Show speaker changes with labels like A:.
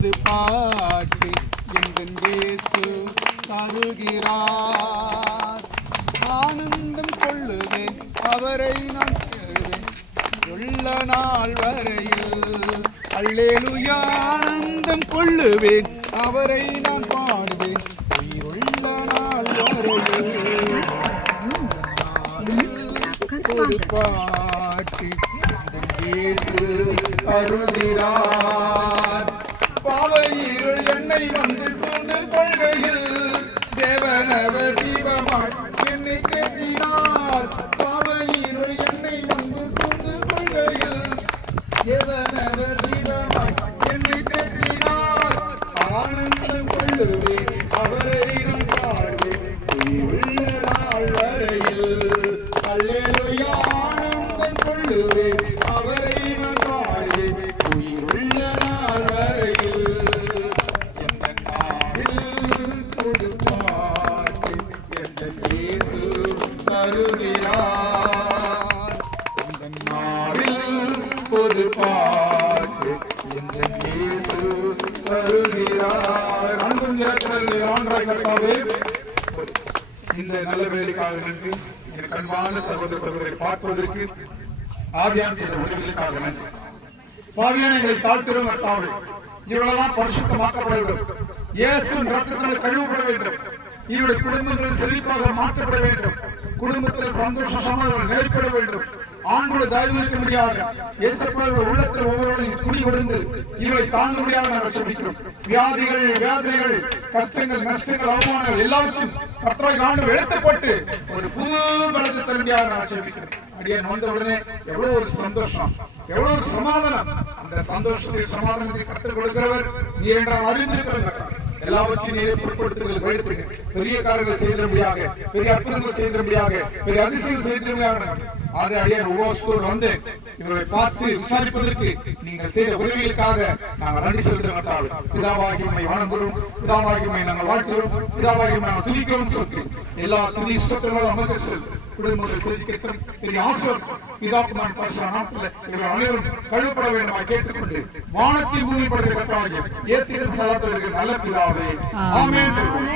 A: இது பாட்டு எங்கள் இயேசு தருகிறார். ஆனந்தம் கொள்ளுவேன் அவரை நான் சேருவேன் உள்ள நாள் வரையில் அல்லேலுயா ஆனந்தம் கொள்ளுவேன் அவரை நான் பாடுவேன். உள்ள நாள் வரையில் ஒரு பாட்டு எங்கள் இயேசு அருகிறார் என்னை வந்து சூழ்ந்து கொள்கையில் தேவனவர் தீபமாய் என்னை தேற்றினார் பாவையில் என்னை வந்து சூழ்ந்து கொள்கையில் தேவனவர் தீபமாய் என்னை தேற்றினார் ஆனந்தம் கொள்ளுவேன் அவரை நான் பாடுவேன் உயிருள்ள நாள் வரையில் அல்லேலூயா ஆனந்தம் கொள்ளுவேன். தருகிறார் அன்பும் இறக்கிறவர்களே ஆண்டாய் கர்த்தாவே. இந்த நல்ல வேலைக்காக நன்றி. என் கண்பான சகோதர சகோதரை பார்ப்பதற்கு ஆவியான் செய்த உதவிகளுக்காக நன்றி. பாவியான எங்களை தாழ்த்திரும் கர்த்தாவே. இவளெல்லாம் பரிசுத்தமாக்கப்பட வேண்டும் இயேசுவின் ரத்தத்தினால் கழுவப்பட வேண்டும். இவருடைய குடும்பங்கள் செழிப்பாக மாற்றப்பட வேண்டும். குடும்பத்தில் சந்தோஷமாக நேர்பட வேண்டும். ஆண்களை தயவு முடியாத. இயேசப்பாவோட உள்ளத்தில் ஒவ்வொருவரும் குடி விடுந்து இவளை தாங்க முடியாத நாங்கள் சொல்லிக்கிறோம். வியாதிகள் வேதனைகள் கஷ்டங்கள் நஷ்டங்கள் அவமானங்கள் எல்லாவற்றையும் கர்த்தராய் ஆண்டு எடுத்துப்பட்டு ஒரு புது பலத்தை தர முடியாது நான் சொல்லிக்கிறேன் அடியான் வந்த உடனே எவ்வளவு ஒரு சந்தோஷம் எவ்வளவு ஒரு சமாதானம். அந்த சந்தோஷத்தை சமாதானத்தை கற்றுக் கொடுக்கிறவர். நீ என்றால் அறிந்திருக்கிறவர் எல்லாவற்றையும் நீரே பொருட்படுத்துங்கள் வைத்துங்க பெரிய காரியங்கள் செய்திரும்படியாக பெரிய அற்புதங்கள் செய்திரும்படியாக பெரிய அதிசயங்கள் செய்திரும்படியாக ஆறு அடியார் உருவாசத்தோடு வந்து இவர்களை பார்த்து விசாரிப்பதற்கு நீங்கள் செய்த உதவிகளுக்காக நாங்கள் நன்றி செலுத்துகிறோம். பிதாவாகி உண்மை வணங்குகிறோம். பிதாவாகி உண்மை நாங்கள் வாழ்த்துகிறோம். பிதாவாகி நாங்கள் துதிக்கிறோம் சொல்கிறோம் எல்லா துதி சுத்தங்களும் நமக்கு செல். குடும்பங்கள் செலுத்திக்கிறோம். பெரிய ஆசிரியர் பிதாக்குமான் நாட்கள் இவர்கள் அனைவரும் கழுவப்பட வேண்டுமா கேட்டுக்கொண்டு வானத்தில் பூமி படுகிற ஏத்திர இருக்கிற நல்ல பிதாவே. சொல்லுவோம்.